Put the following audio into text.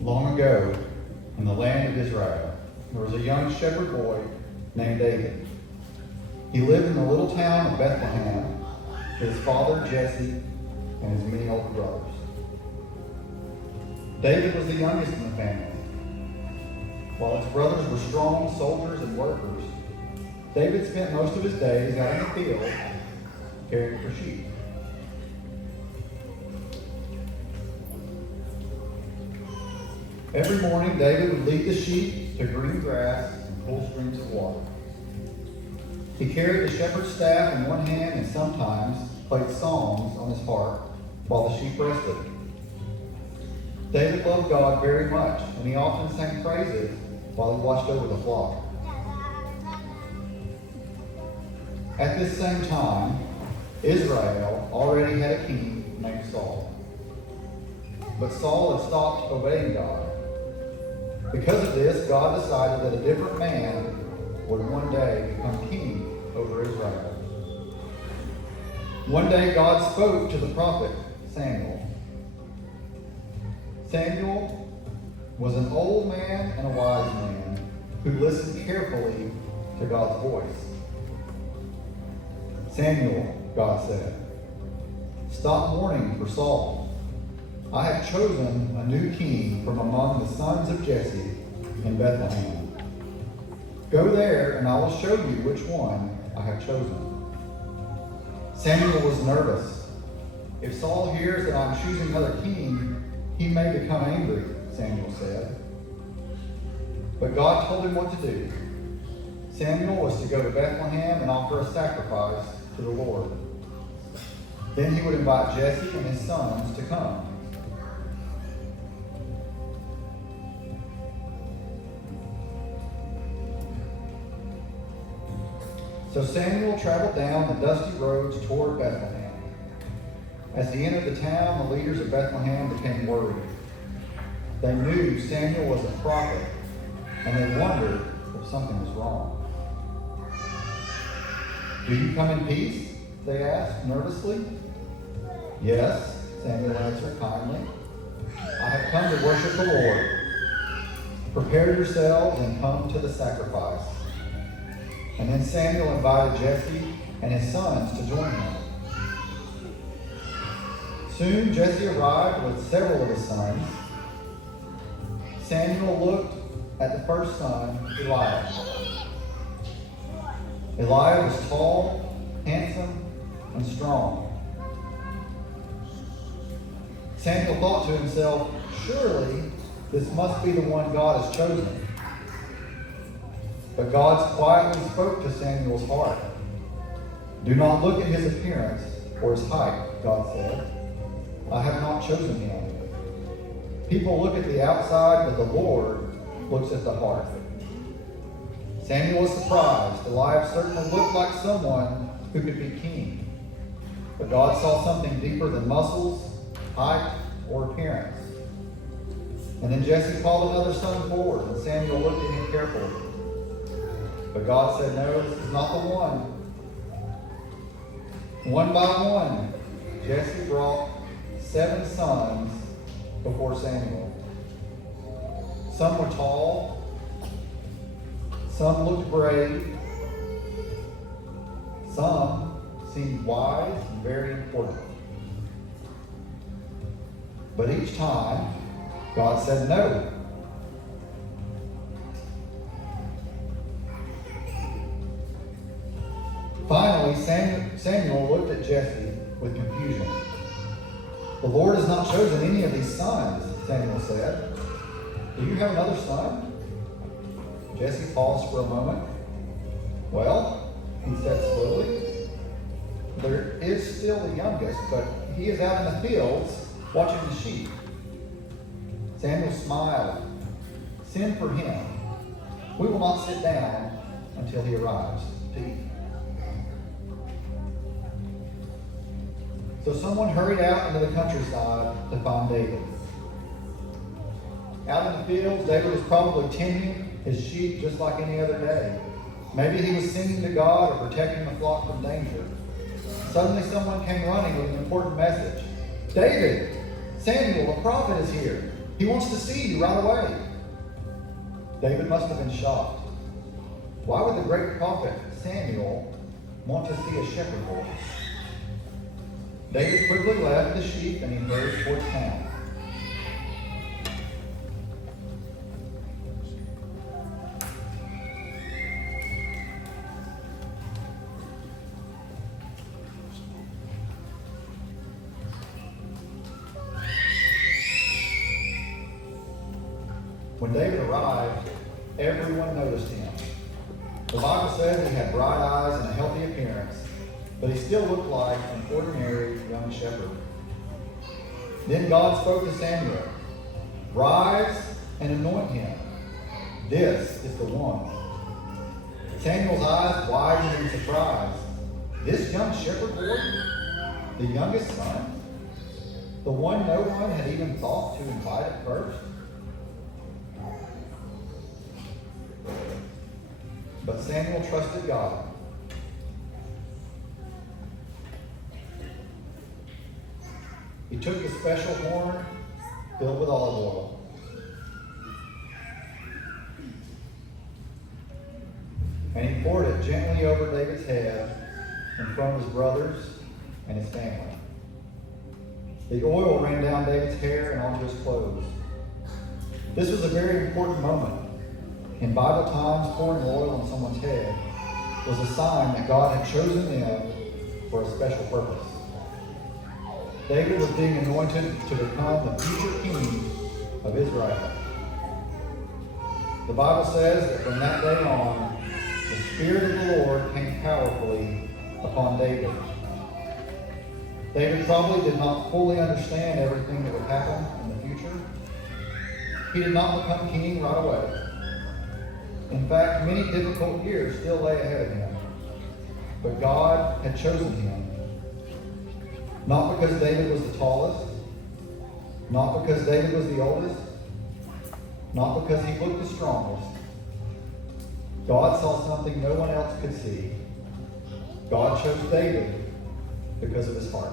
Long ago, in the land of Israel, there was a young shepherd boy named David. He lived in the little town of Bethlehem with his father Jesse and his many older brothers. David was the youngest in the family. While his brothers were strong soldiers and workers, David spent most of his days out in the field caring for sheep. Every morning, David would lead the sheep to green grass and cool streams of water. He carried the shepherd's staff in one hand and sometimes played songs on his harp while the sheep rested. David loved God very much, and he often sang praises while he watched over the flock. At this same time, Israel already had a king named Saul. But Saul had stopped obeying God. Because of this, God decided that a different man would one day become king over Israel. One day, God spoke to the prophet Samuel. Samuel was an old man and a wise man who listened carefully to God's voice. Samuel, God said, stop mourning for Saul. I have chosen a new king from among the sons of Jesse in Bethlehem. Go there, and I will show you which one I have chosen. Samuel was nervous. If Saul hears that I'm choosing another king, he may become angry, Samuel said. But God told him what to do. Samuel was to go to Bethlehem and offer a sacrifice to the Lord. Then he would invite Jesse and his sons to come. So Samuel traveled down the dusty roads toward Bethlehem. As he entered the town, the leaders of Bethlehem became worried. They knew Samuel was a prophet, and they wondered if something was wrong. Do you come in peace? They asked nervously. Yes, Samuel answered kindly. I have come to worship the Lord. Prepare yourselves and come to the sacrifice. And then Samuel invited Jesse and his sons to join him. Soon Jesse arrived with several of his sons. Samuel looked at the first son, Eliab. Eliab was tall, handsome, and strong. Samuel thought to himself, surely this must be the one God has chosen. But God quietly spoke to Samuel's heart. Do not look at his appearance or his height, God said. I have not chosen him. People look at the outside, but the Lord looks at the heart. Samuel was surprised. Eliab certainly looked like someone who could be king. But God saw something deeper than muscles, height, or appearance. And then Jesse called another son forward, and Samuel looked at him carefully. But God said, no, this is not the one. One by one, Jesse brought 7 sons before Samuel. Some were tall. Some looked brave. Some seemed wise and very important. But each time, God said no. Finally, Samuel looked at Jesse with confusion. The Lord has not chosen any of these sons, Samuel said. Do you have another son? Jesse paused for a moment. Well, he said slowly, there is still the youngest, but he is out in the fields watching the sheep. Samuel smiled. Send for him. We will not sit down until he arrives to eat. So someone hurried out into the countryside to find David. Out in the fields, David was probably tending his sheep just like any other day. Maybe he was singing to God or protecting the flock from danger. Suddenly someone came running with an important message. David, Samuel, the prophet, is here. He wants to see you right away. David must have been shocked. Why would the great prophet Samuel want to see a shepherd boy? David quickly left the sheep and he hurried towards town. When David arrived, everyone noticed him. The Bible says he had bright eyes and a healthy appearance, but he still looked like an ordinary young shepherd. Then God spoke to Samuel, "Rise and anoint him. This is the one." Samuel's eyes widened in surprise. This young shepherd boy? The youngest son? The one no one had even thought to invite at first? But Samuel trusted God. He took the special horn filled with olive oil. And he poured it gently over David's head in front of his brothers and his family. The oil ran down David's hair and onto his clothes. This was a very important moment. In Bible times, pouring oil on someone's head was a sign that God had chosen them for a special purpose. David was being anointed to become the future king of Israel. The Bible says that from that day on, the Spirit of the Lord came powerfully upon David. David probably did not fully understand everything that would happen in the future. He did not become king right away. In fact, many difficult years still lay ahead of him. But God had chosen him. Not because David was the tallest, not because David was the oldest, not because he looked the strongest. God saw something no one else could see. God chose David because of his heart.